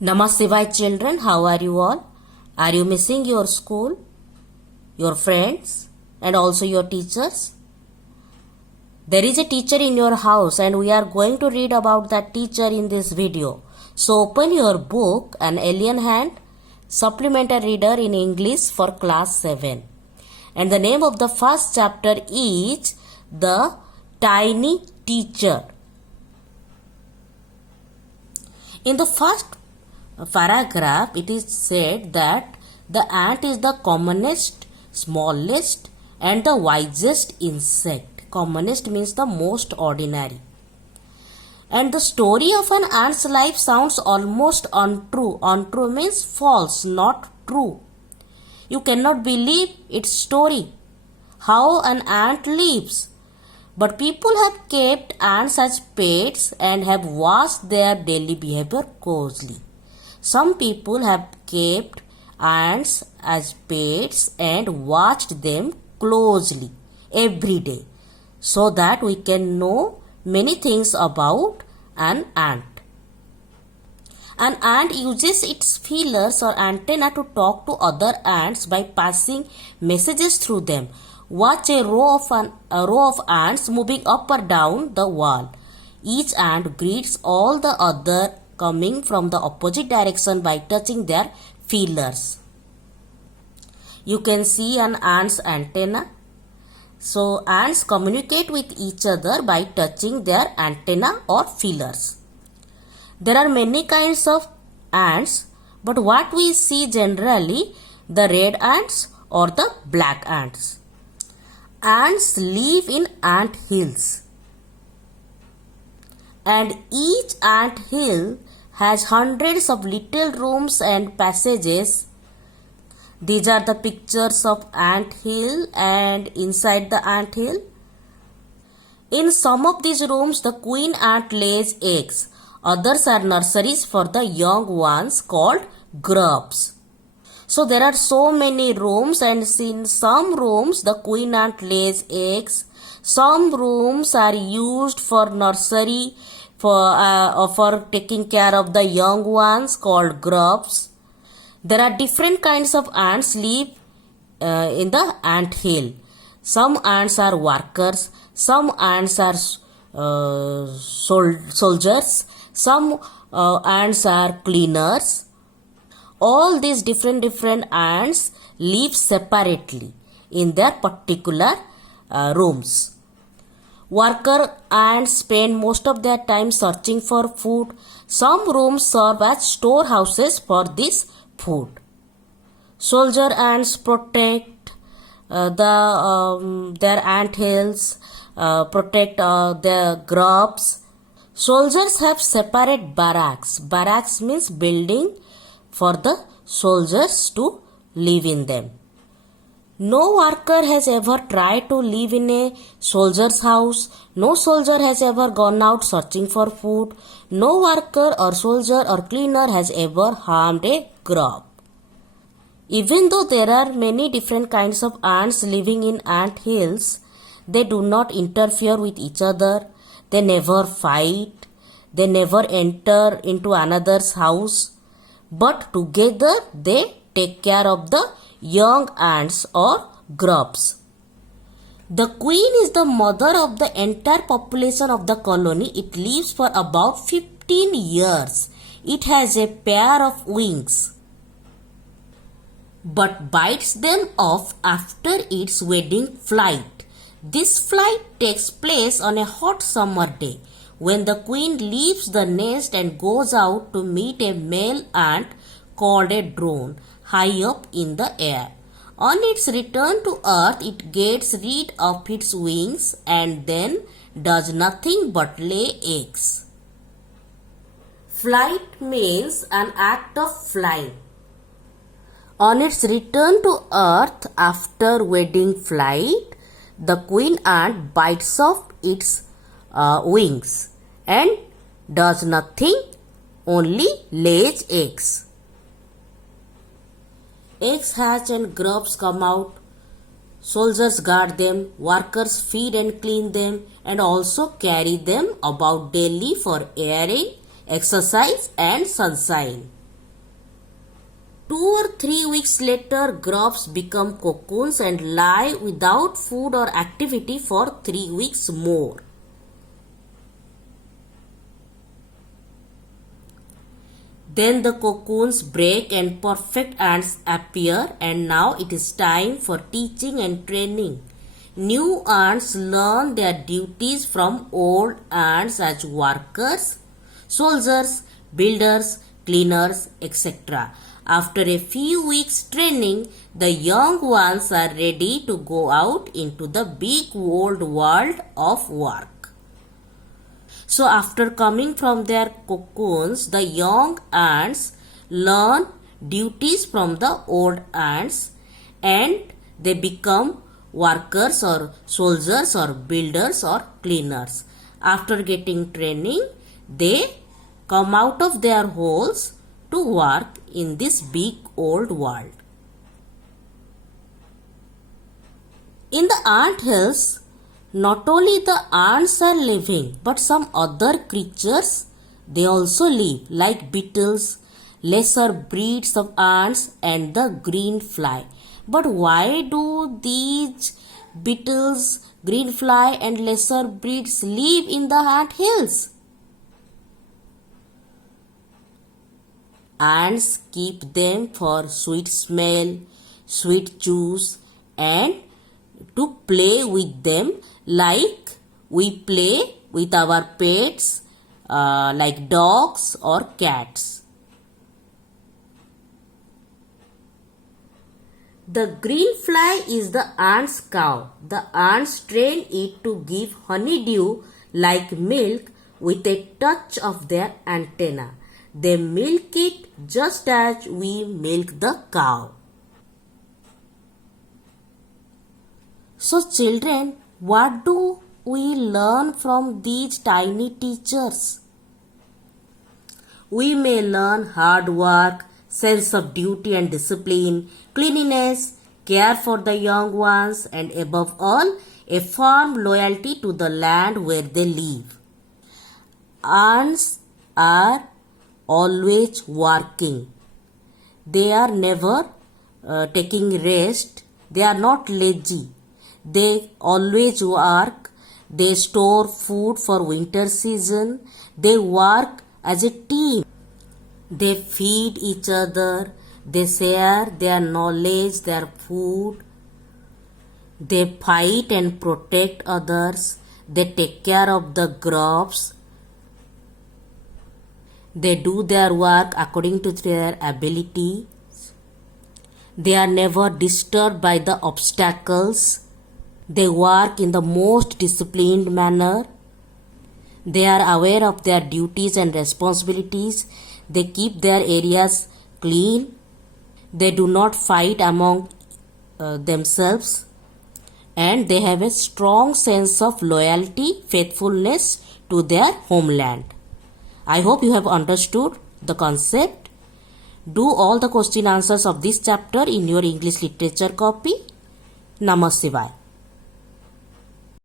Namaste children, how are you all? Are you missing your school, your friends and also your teachers? There is a teacher in your house and we are going to read about that teacher in this video. So open your book, An Alien Hand, Supplementary Reader in English for class 7. And the name of the first chapter is The Tiny Teacher. In the first paragraph, it is said that the ant is the commonest, smallest and the wisest insect. Commonest means the most ordinary. And the story of an ant's life sounds almost untrue. Untrue means false, not true. You cannot believe its story, how an ant lives. But people have kept ants as pets and have watched their daily behavior closely. Some people have kept ants as pets and watched them closely every day so that we can know many things about an ant. An ant uses its feelers or antenna to talk to other ants by passing messages through them. Watch a row of ants moving up or down the wall. Each ant greets all the other coming from the opposite direction by touching their feelers. You can see an ant's antenna. So ants communicate with each other by touching their antenna or feelers. There are many kinds of ants, but what we see generally, the red ants or the black ants. Ants live in ant hills, and each ant hill has hundreds of little rooms and passages. These are the pictures of ant hill and inside the ant hill. In some of these rooms, the queen ant lays eggs. Others are nurseries for the young ones called grubs. So there are so many rooms, and in some rooms the queen ant lays eggs. Some rooms are used for nursery for taking care of the young ones called grubs. There are different kinds of ants live in the ant hill. Some ants are workers, some ants are soldiers, some ants are cleaners. All these different ants live separately in their particular rooms. Worker ants spend most of their time searching for food. Some rooms serve as storehouses for this food. Soldier ants protect their ant hills, protect their grubs. Soldiers have separate barracks. Barracks means building for the soldiers to live in them. No worker has ever tried to live in a soldier's house. No soldier has ever gone out searching for food. No worker or soldier or cleaner has ever harmed a grub. Even though there are many different kinds of ants living in ant hills, they do not interfere with each other. They never fight. They never enter into another's house. But together they take care of the young ants or grubs. The queen is the mother of the entire population of the colony. It lives for about 15 years. It has a pair of wings, but bites them off after its wedding flight. This flight takes place on a hot summer day when the queen leaves the nest and goes out to meet a male ant called a drone high up in the air. On its return to earth, it gets rid of its wings and then does nothing but lay eggs. Flight means an act of flying. On its return to earth after wedding flight, the queen ant bites off its wings and does nothing, only lays eggs. Eggs hatch and grubs come out. Soldiers guard them, workers feed and clean them, and also carry them about daily for airing, exercise and sunshine. 2 or 3 weeks later, grubs become cocoons and lie without food or activity for 3 weeks more. Then the cocoons break and perfect ants appear, and now it is time for teaching and training. New ants learn their duties from old ants as workers, soldiers, builders, cleaners, etc. After a few weeks training, the young ones are ready to go out into the big old world of work. So after coming from their cocoons, the young ants learn duties from the old ants and they become workers or soldiers or builders or cleaners. After getting training, they come out of their holes to work in this big old world. In the ant hills, not only the ants are living, but some other creatures, they also live, like beetles, lesser breeds of ants and the green fly. But why do these beetles, green fly and lesser breeds live in the ant hills? Ants keep them for sweet smell, sweet juice and to play with them like we play with our pets like dogs or cats. The green fly is the ant's cow. The ants train it to give honeydew like milk with a touch of their antenna. They milk it just as we milk the cow. So children, what do we learn from these tiny teachers? We may learn hard work, sense of duty and discipline, cleanliness, care for the young ones, and above all, a firm loyalty to the land where they live. Ants are always working. They are never taking rest. They are not lazy. They always work. They store food for winter season. They work as a team. They feed each other. They share their knowledge, their food. They fight and protect others. They take care of the grubs. They do their work according to their ability. They are never disturbed by the obstacles. They work in the most disciplined manner. They are aware of their duties and responsibilities. They keep their areas clean. They do not fight among themselves. And they have a strong sense of loyalty, faithfulness to their homeland. I hope you have understood the concept. Do all the question answers of this chapter in your English literature copy. Namah Shivaya.